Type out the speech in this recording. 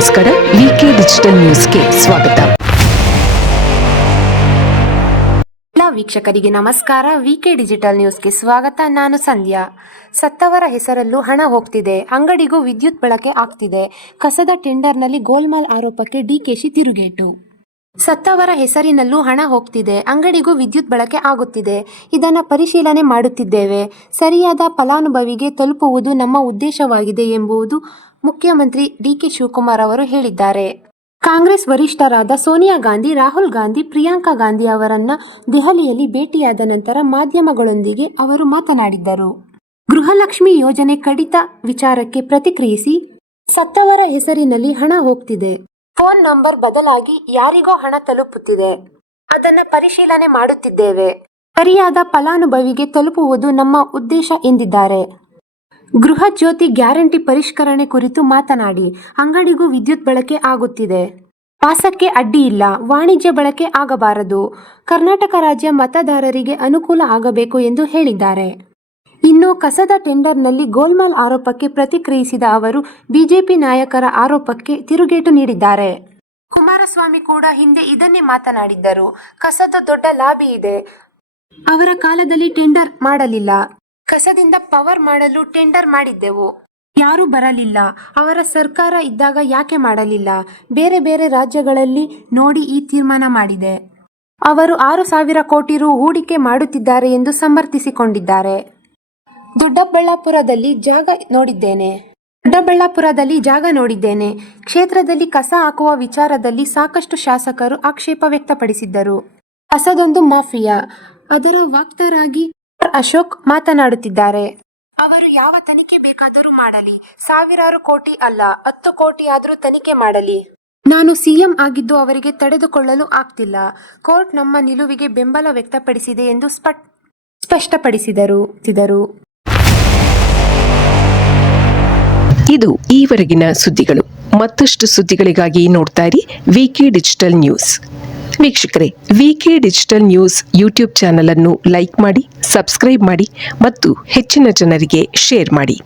ನಮಸ್ಕಾರ. ವಿಕೆ ಡಿಜಿಟಲ್ ನ್ಯೂಸ್ಗೆ ಸ್ವಾಗತ. ಎಲ್ಲ ವೀಕ್ಷಕರಿಗೆ ನಮಸ್ಕಾರ. ವಿಕೆ ಡಿಜಿಟಲ್ ನ್ಯೂಸ್ಗೆ ಸ್ವಾಗತ. ನಾನು ಸಂಧ್ಯಾ. ಸತ್ತವರ ಹೆಸರಲ್ಲೂ ಹಣ ಹೋಗ್ತಿದೆ, ಅಂಗಡಿಗೂ ವಿದ್ಯುತ್ ಬಳಕೆ ಆಗ್ತಿದೆ. ಕಸದ ಟೆಂಡರ್ನಲ್ಲಿ ಗೋಲ್ಮಾಲ್ ಆರೋಪಕ್ಕೆ ಡಿಕೆಶಿ ತಿರುಗೇಟು. ಸತ್ತವರ ಹೆಸರಿನಲ್ಲೂ ಹಣ ಹೋಗ್ತಿದೆ, ಅಂಗಡಿಗೂ ವಿದ್ಯುತ್ ಬಳಕೆ ಆಗುತ್ತಿದೆ. ಇದನ್ನು ಪರಿಶೀಲನೆ ಮಾಡುತ್ತಿದ್ದೇವೆ. ಸರಿಯಾದ ಫಲಾನುಭವಿಗೆ ತಲುಪುವುದು ನಮ್ಮ ಉದ್ದೇಶವಾಗಿದೆ ಎಂಬುದು ಮುಖ್ಯಮಂತ್ರಿ ಡಿಕೆ ಶಿವಕುಮಾರ್ ಅವರು ಹೇಳಿದ್ದಾರೆ. ಕಾಂಗ್ರೆಸ್ ವರಿಷ್ಠರಾದ ಸೋನಿಯಾ ಗಾಂಧಿ, ರಾಹುಲ್ ಗಾಂಧಿ, ಪ್ರಿಯಾಂಕಾ ಗಾಂಧಿ ಅವರನ್ನ ದೆಹಲಿಯಲ್ಲಿ ಭೇಟಿಯಾದ ನಂತರ ಮಾಧ್ಯಮಗಳೊಂದಿಗೆ ಅವರು ಮಾತನಾಡಿದ್ದರು. ಗೃಹಲಕ್ಷ್ಮಿ ಯೋಜನೆ ಕಡಿತ ವಿಚಾರಕ್ಕೆ ಪ್ರತಿಕ್ರಿಯಿಸಿ, ಸತ್ತವರ ಹೆಸರಿನಲ್ಲಿ ಹಣ ಹೋಗ್ತಿದೆ, ಫೋನ್ ನಂಬರ್ ಬದಲಾಗಿ ಯಾರಿಗೋ ಹಣ ತಲುಪುತ್ತಿದೆ, ಅದನ್ನ ಪರಿಶೀಲನೆ ಮಾಡುತ್ತಿದ್ದೇವೆ. ಸರಿಯಾದ ಫಲಾನುಭವಿಗೆ ತಲುಪುವುದು ನಮ್ಮ ಉದ್ದೇಶ ಎಂದಿದ್ದಾರೆ. ಗೃಹ ಜ್ಯೋತಿ ಗ್ಯಾರಂಟಿ ಪರಿಷ್ಕರಣೆ ಕುರಿತು ಮಾತನಾಡಿ, ಅಂಗಡಿಗೂ ವಿದ್ಯುತ್ ಬಳಕೆ ಆಗುತ್ತಿದೆ, ವಾಸಕ್ಕೆ ಅಡ್ಡಿ ಇಲ್ಲ, ವಾಣಿಜ್ಯ ಬಳಕೆ ಆಗಬಾರದು, ಕರ್ನಾಟಕ ರಾಜ್ಯ ಮತದಾರರಿಗೆ ಅನುಕೂಲ ಆಗಬೇಕು ಎಂದು ಹೇಳಿದ್ದಾರೆ. ಇನ್ನು ಕಸದ ಟೆಂಡರ್ನಲ್ಲಿ ಗೋಲ್ಮಾಲ್ ಆರೋಪಕ್ಕೆ ಪ್ರತಿಕ್ರಿಯಿಸಿದ ಅವರು ಬಿಜೆಪಿ ನಾಯಕರ ಆರೋಪಕ್ಕೆ ತಿರುಗೇಟು ನೀಡಿದ್ದಾರೆ. ಕುಮಾರಸ್ವಾಮಿ ಕೂಡ ಹಿಂದೆ ಇದನ್ನೇ ಮಾತನಾಡಿದ್ದರು. ಕಸದ ದೊಡ್ಡ ಲಾಬಿ ಇದೆ, ಅವರ ಕಾಲದಲ್ಲಿ ಟೆಂಡರ್ ಮಾಡಲಿಲ್ಲ, ಕಸದಿಂದ ಪವರ್ ಮಾಡಲು ಟೆಂಡರ್ ಮಾಡಿದ್ದೆವು, ಯಾರೂ ಬರಲಿಲ್ಲ, ಅವರ ಸರ್ಕಾರ ಇದ್ದಾಗ ಯಾಕೆ ಮಾಡಲಿಲ್ಲ, ಬೇರೆ ಬೇರೆ ರಾಜ್ಯಗಳಲ್ಲಿ ನೋಡಿ ಈ ತೀರ್ಮಾನ ಮಾಡಿದೆ, ಅವರು 6,000 ಕೋಟಿ ರು ಹೂಡಿಕೆ ಮಾಡುತ್ತಿದ್ದಾರೆ ಎಂದು ಸಮರ್ಥಿಸಿಕೊಂಡಿದ್ದಾರೆ. ದೊಡ್ಡಬಳ್ಳಾಪುರದಲ್ಲಿ ಜಾಗ ನೋಡಿದ್ದೇನೆ. ಕ್ಷೇತ್ರದಲ್ಲಿ ಕಸ ಹಾಕುವ ವಿಚಾರದಲ್ಲಿ ಸಾಕಷ್ಟು ಶಾಸಕರು ಆಕ್ಷೇಪ ವ್ಯಕ್ತಪಡಿಸಿದ್ದರು. ಕಸದೊಂದು ಮಾಫಿಯಾ, ಅದರ ವಕ್ತಾರರಾಗಿ ಅಶೋಕ್ ಮಾತನಾಡುತ್ತಿದ್ದಾರೆ. ಅವರು ಯಾವ ತನಿಖೆ ಬೇಕಾದರೂ ಮಾಡಲಿ, 1,000 ಕೋಟಿ ಅಲ್ಲ 10 ಕೋಟಿ ಆದರೂ ತನಿಖೆ ಮಾಡಲಿ. ನಾನು ಸಿಎಂ ಆಗಿದ್ದು ಅವರಿಗೆ ತಡೆದುಕೊಳ್ಳಲು ಆಗ್ತಿಲ್ಲ. ಕೋರ್ಟ್ ನಮ್ಮ ನಿಲುವಿಗೆ ಬೆಂಬಲ ವ್ಯಕ್ತಪಡಿಸಿದೆ ಎಂದು ಸ್ಪಷ್ಟಪಡಿಸಿದರು. ಇದು ಈವರೆಗಿನ ಸುದ್ದಿಗಳು. ಮತ್ತಷ್ಟು ಸುದ್ದಿಗಳಿಗಾಗಿ ನೋಡ್ತಾ ಇರಿ ವಿಕೆ ಡಿಜಿಟಲ್ ನ್ಯೂಸ್. ವೀಕ್ಷಕರೇ, ವಿಕೆ ಡಿಜಿಟಲ್ ನ್ಯೂಸ್ ಯೂಟ್ಯೂಬ್ ಚಾನೆಲ್ ಅನ್ನು ಲೈಕ್ ಮಾಡಿ, ಸಬ್ಸ್ಕ್ರೈಬ್ ಮಾಡಿ ಮತ್ತು ಹೆಚ್ಚಿನ ಜನರಿಗೆ ಶೇರ್ ಮಾಡಿ.